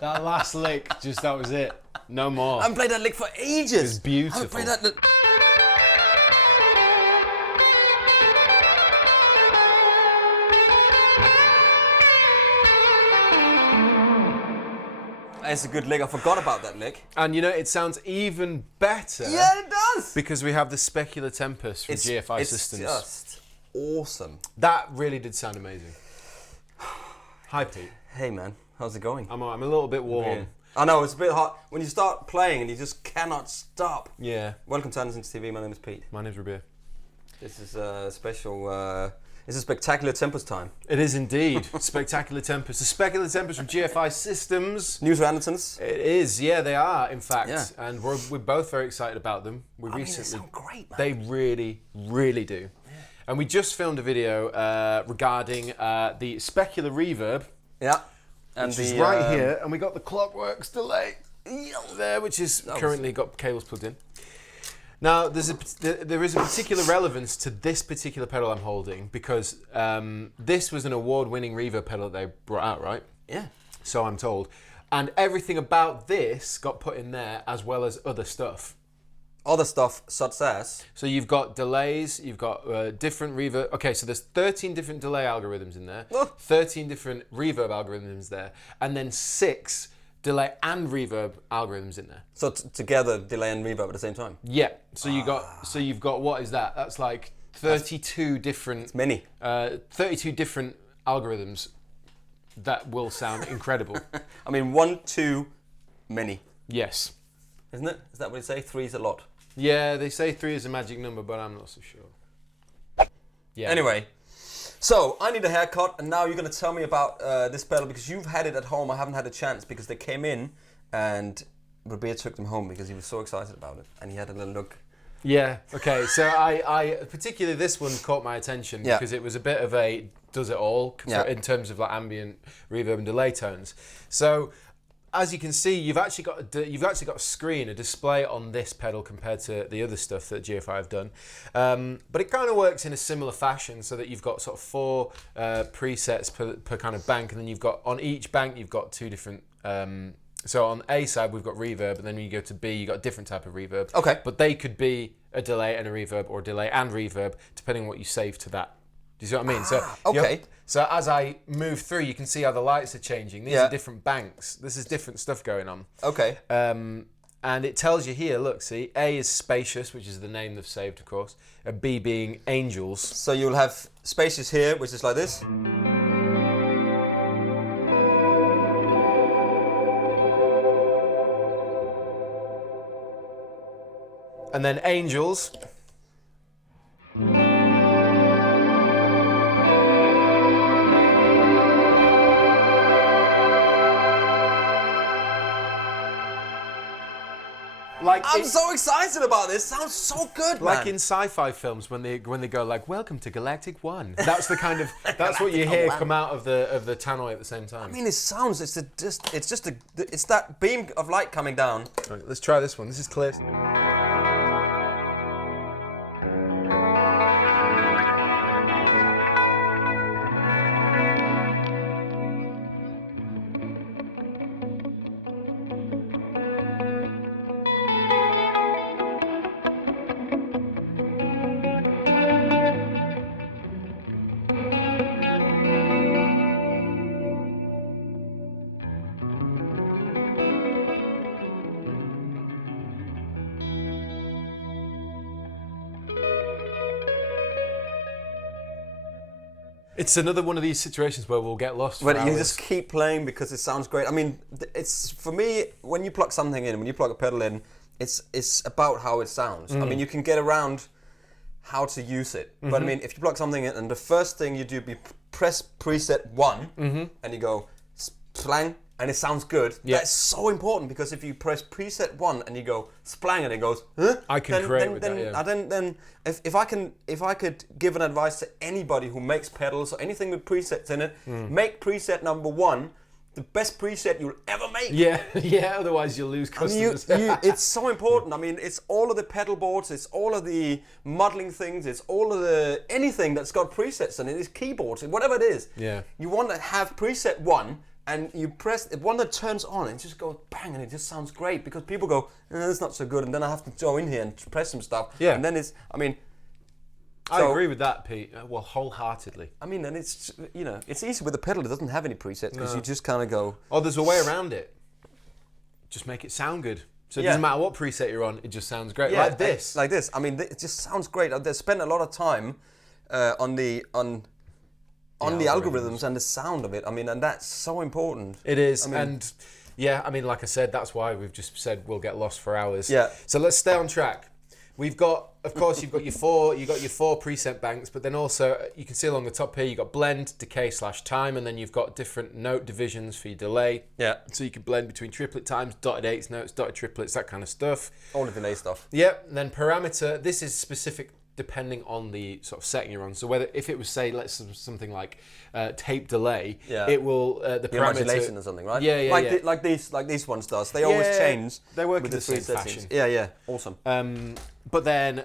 That last lick, that was it. No more. I haven't played that lick for ages. It's beautiful. I haven't played that lick. It's a good lick. I forgot about that lick. And you know, it sounds even better. Yeah, it does. Because we have the Specular Tempus from GFI Systems. It's just awesome. That really did sound amazing. Hi, Pete. Hey, man. How's it going? I'm a little bit warm. Yeah. I know, it's a bit hot. When you start playing and you just cannot stop. Yeah. Welcome to Andertons TV. My name is Pete. My name's Rabea. This is a special... It's a Spectacular Tempus time. It is indeed. Spectacular Tempus. The Specular Tempus from GFI Systems. News for Andertons. It is, yeah, they are, in fact. Yeah. And we're both very excited about them. They sound great, man. They really, really do. Yeah. And we just filmed a video regarding the Specular Reverb. Yeah. And which is right here. And we got the Clockworks delay there, which is currently got cables plugged in. Now, there is a particular relevance to this particular pedal I'm holding because this was an award-winning reverb pedal that they brought out, right? Yeah. So I'm told. And everything about this got put in there as well as other stuff. Other stuff such as? So you've got delays, you've got different reverb. Okay, so there's 13 different delay algorithms in there, 13 different reverb algorithms there, and then 6 delay and reverb algorithms in there. So together, delay and reverb at the same time? Yeah. So you've got what is that? That's like 32 different. It's many. 32 different algorithms that will sound incredible. I mean, 1, 2, many. Yes. Isn't it? Is that what they say? 3 is a lot. Yeah, they say 3 is a magic number, but I'm not so sure. Yeah. Anyway, so I need a haircut, and now you're going to tell me about this pedal because you've had it at home. I haven't had a chance because they came in and Rabea took them home because he was so excited about it, and he had a little look. Yeah. Okay. So I particularly this one caught my attention because it was a bit of a does it all in terms of like ambient, reverb, and delay tones. So, as you can see, you've actually got a screen, a display on this pedal compared to the other stuff that GFI have done. But it kind of works in a similar fashion, so that you've got sort of 4 presets per kind of bank, and then you've got on each bank you've got 2 different. So on A side we've got reverb, and then when you go to B you've got a different type of reverb. Okay. But they could be a delay and a reverb, or delay and reverb, depending on what you save to that. Do you see what I mean? So as I move through, you can see how the lights are changing. These are different banks. This is different stuff going on. Okay. And it tells you here, look, see, A is spacious, which is the name they've saved, of course, and B being angels. So you'll have spacious here, which is like this. And then angels. I'm so excited about this. Sounds so good, like man. in sci-fi films when they go like "Welcome to Galactic One." That's the kind of that's what you hear come out of the tannoy at the same time. I mean, it sounds it's that beam of light coming down. Right, let's try this one. This is clear. It's another one of these situations where we'll get lost. But you just keep playing because it sounds great. I mean, it's for me when you plug something in, when you plug a pedal in, it's about how it sounds. I mean, you can get around how to use it, but I mean, if you plug something in and the first thing you do be press preset 1, and you go splang, and it sounds good. That's so important because if you press preset 1 and you go splang and it goes, huh? I can create with that. Then if I could give an advice to anybody who makes pedals or anything with presets in it, make preset number 1 the best preset you'll ever make. Yeah, yeah. Otherwise you'll lose customers. It's so important. I mean, it's all of the pedal boards, it's all of the modeling things, it's all of the anything that's got presets in it. It's keyboards, whatever it is. Yeah. You want to have preset 1. And you press one that turns on and it just goes bang and it just sounds great because people go, that's not so good, and then I have to go in here and press some stuff. Yeah. And then I agree with that, Pete. Well, wholeheartedly. I mean, and it's it's easy with a pedal that doesn't have any presets because you just kind of go. Oh, there's a way around it. Just make it sound good. So it doesn't matter what preset you're on, it just sounds great. Yeah, like this. Like this. I mean, it just sounds great. I've spent a lot of time on the algorithms and the sound of it. I mean, and that's so important. It is. I mean, and yeah, I mean, like I said, that's why we've just said we'll get lost for hours. Yeah. So let's stay on track. We've got, of course, you've got your four preset banks, but then also you can see along the top here you've got blend, decay / time, and then you've got different note divisions for your delay. Yeah. So you can blend between triplet times, dotted eighths notes, dotted triplets, that kind of stuff. All the delay stuff. Yep. And then parameter. This is specific depending on the sort of setting you're on. So whether if it was say let's something like tape delay, it will the parameter modulation or something, right? Yeah, like these ones does. They always change. They work with in the same settings. fashion. Yeah, awesome. But then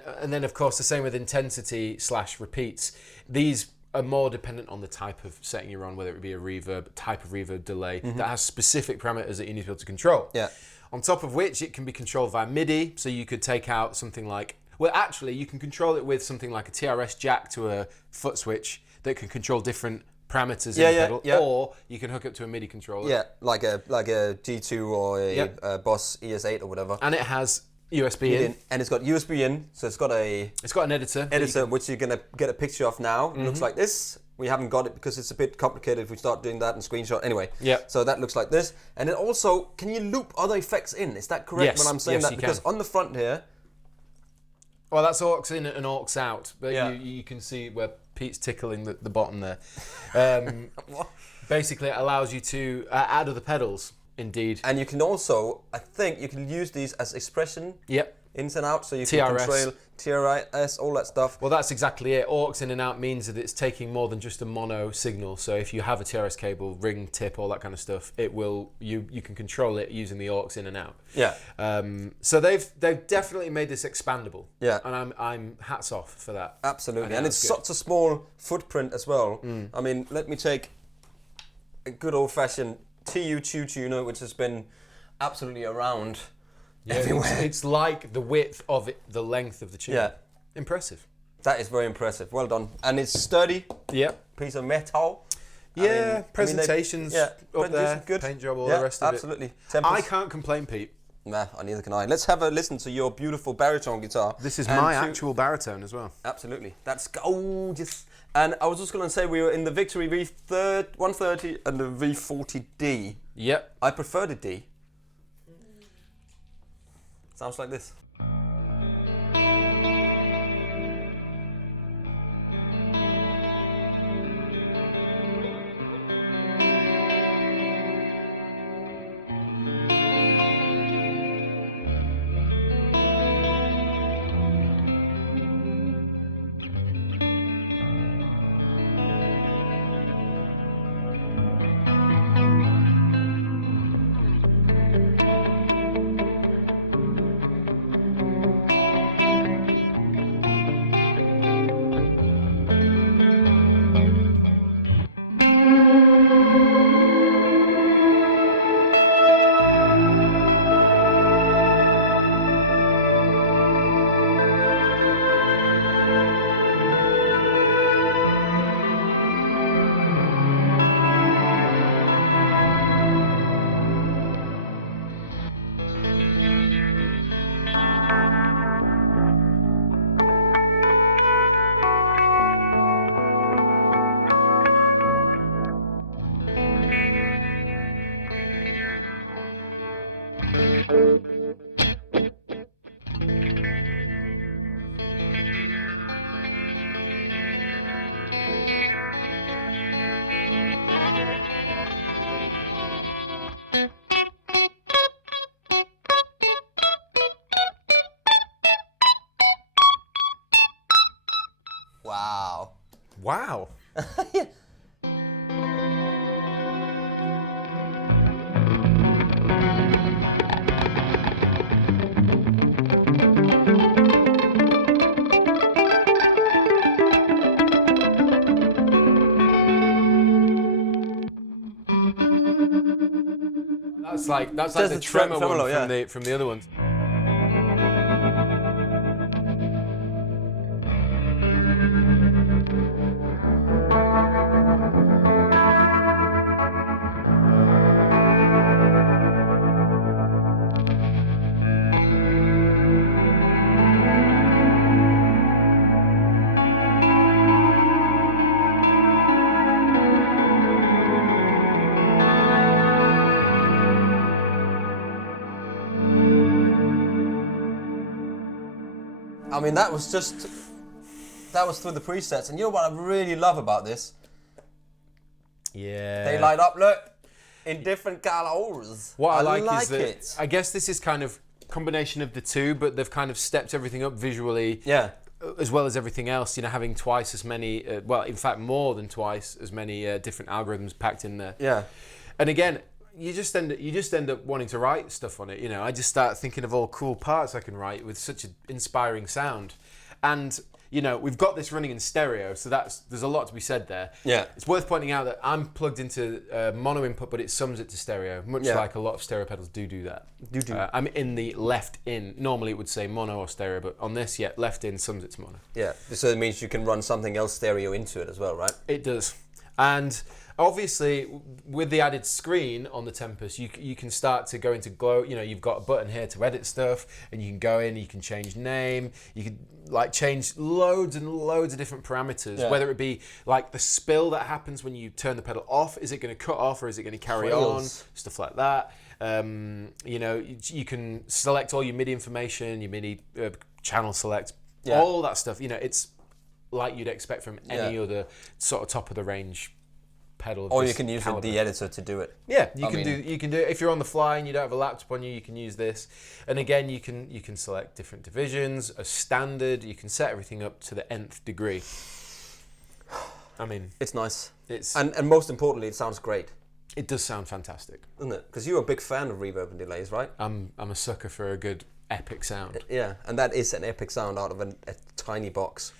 of course the same with intensity / repeats. These are more dependent on the type of setting you're on, whether it be a reverb, type of reverb delay that has specific parameters that you need to be able to control. Yeah. On top of which, it can be controlled via MIDI, so you could take out something like... Well, actually, you can control it with something like a TRS jack to a foot switch that can control different parameters in the pedal, or you can hook up to a MIDI controller. Yeah, like a G2 or a Boss ES8 or whatever. And it has USB in. And it's got USB in, so it's got an editor. Which you're going to get a picture of now. It looks like this. We haven't got it because it's a bit complicated if we start doing that and screenshot. Anyway, so that looks like this. And it also, can you loop other effects in? Is that correct when I'm saying that? Because on the front here... Well, that's aux in and aux out. But you can see where Pete's tickling the bottom there. Basically, it allows you to add other pedals, indeed. And you can also, I think, you can use these as expression. Yep. Ins and out, so you TRS. can control TRS, all that stuff. Well, that's exactly it. Aux in and out means that it's taking more than just a mono signal. So if you have a TRS cable, ring, tip, all that kind of stuff, it will you can control it using the aux in and out. Yeah. So they've definitely made this expandable. Yeah. And I'm hats off for that. Absolutely, and it's such a small footprint as well. I mean, let me take a good old-fashioned TU tuner, which has been absolutely around. Yeah, it's like the width of it, the length of the tune. Yeah. Impressive. That is very impressive. Well done. And it's sturdy. Yep. Piece of metal. Yeah, presentations up there, good. Paint job, all the rest of absolutely. it. Tempus. I can't complain, Pete. Nah, neither can I. Let's have a listen to your beautiful baritone guitar. This is my actual baritone as well. Absolutely. That's gorgeous. And I was just going to say we were in the Victory V130 and the V40D. Yep. I prefer the D. Sounds like this. Wow. Wow. That's like the tremor one from the other ones. I mean, that was through the presets, and you know what I really love about this? Yeah. They light up, look, in different colors. What I like is that I guess this is kind of combination of the two, but they've kind of stepped everything up visually. Yeah. as well as everything else, you know, having twice as many, well, in fact, more than twice as many different algorithms packed in there. Yeah. And again, you just end up wanting to write stuff on it. You know, I just start thinking of all cool parts I can write with such an inspiring sound. And you know, we've got this running in stereo, so there's a lot to be said there. Yeah. It's worth pointing out that I'm plugged into mono input, but it sums it to stereo, much like a lot of stereo pedals do that. I'm in the left in. Normally it would say mono or stereo, but on this, left in sums it to mono. Yeah, so it means you can run something else stereo into it as well, right? It does. And obviously, with the added screen on the Tempus, you can start to go into glow. You know, you've got a button here to edit stuff, and you can go in, you can change name, you can like change loads and loads of different parameters, whether it be like the spill that happens when you turn the pedal off, is it going to cut off or is it going to carry on, stuff like that. You know, you can select all your MIDI information, your MIDI channel select, all that stuff. You know, it's like you'd expect from any other sort of top of the range pedal. Or you can use the editor to do it. Yeah, you can do it if you're on the fly and you don't have a laptop on you. You can use this, and again, you can select different divisions, a standard. You can set everything up to the nth degree. I mean, it's nice. It's and most importantly, it sounds great. It does sound fantastic, doesn't it? Because you're a big fan of reverb and delays, right? I'm a sucker for a good epic sound. Yeah, and that is an epic sound out of a tiny box.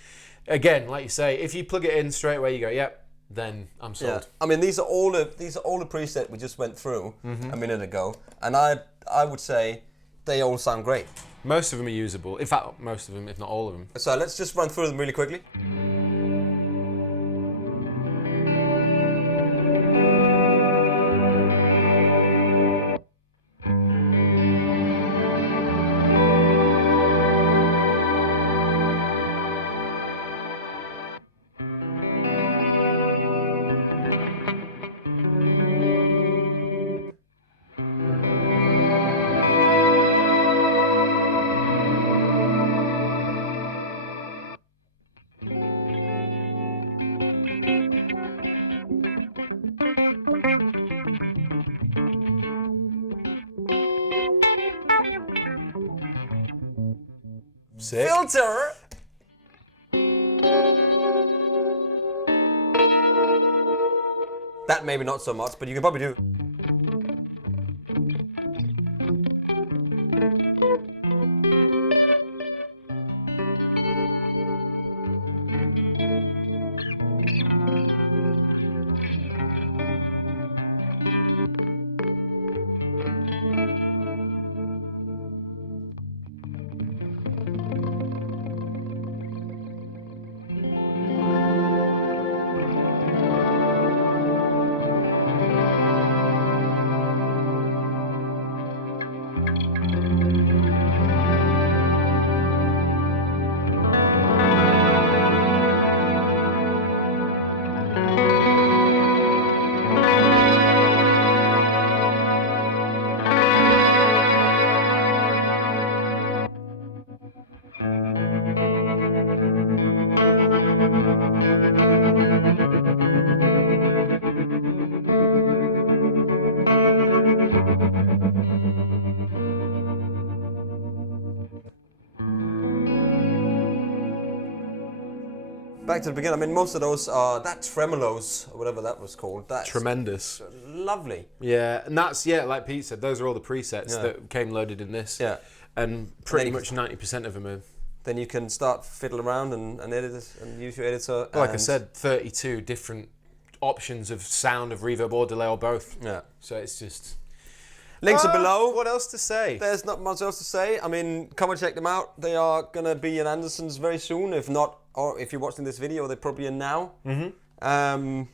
Again, like you say, if you plug it in straight away, you go, yep, then I'm sold. Yeah. I mean, these are all the preset we just went through a minute ago, and I would say they all sound great. Most of them are usable. In fact, most of them, if not all of them. So let's just run through them really quickly. Sick. Filter. That maybe not so much, but you can probably do. Back to the beginning. I mean, most of those are that tremolos or whatever that was called. That's tremendous, lovely. Yeah, and that's like Pete said. Those are all the presets that came loaded in this. Yeah, and pretty much 90% of them are. Then you can start fiddle around and edit it and use your editor. Like I said, 32 different options of sound, of reverb or delay or both. Yeah. So it's just. Links are below. What else to say? There's not much else to say. I mean, come and check them out. They are going to be in Andertons very soon. If not, or if you're watching this video, they're probably in now.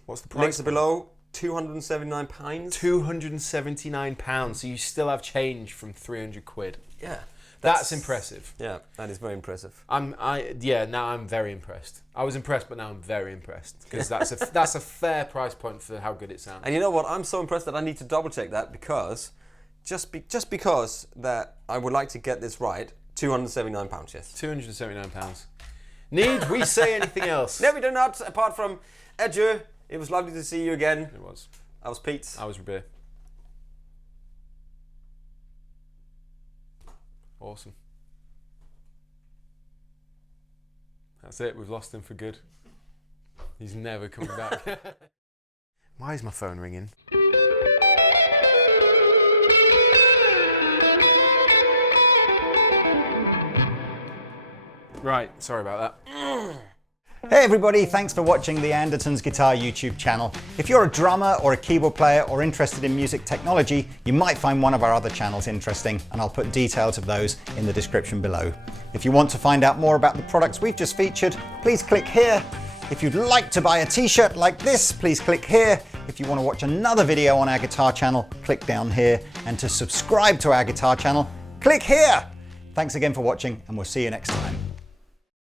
What's the price? Links are below. £279. £279. So you still have change from 300 quid. Yeah. That's impressive. Yeah, that is very impressive. Now I'm very impressed. I was impressed, but now I'm very impressed because that's a fair price point for how good it sounds. And you know what? I'm so impressed that I need to double check that because just because that I would like to get this right. £279, yes. £279. Need we say anything else? No, we do not. Apart from adieu. It was lovely to see you again. It was. I was Pete. I was Rabea. Awesome. That's it, we've lost him for good. He's never coming back. Why is my phone ringing? Right, sorry about that. Hey everybody, thanks for watching the Andertons Guitar YouTube channel. If you're a drummer or a keyboard player or interested in music technology, you might find one of our other channels interesting, and I'll put details of those in the description below. If you want to find out more about the products we've just featured, please click here. If you'd like to buy a t-shirt like this, please click here. If you want to watch another video on our guitar channel, click down here. And to subscribe to our guitar channel, click here. Thanks again for watching, and we'll see you next time.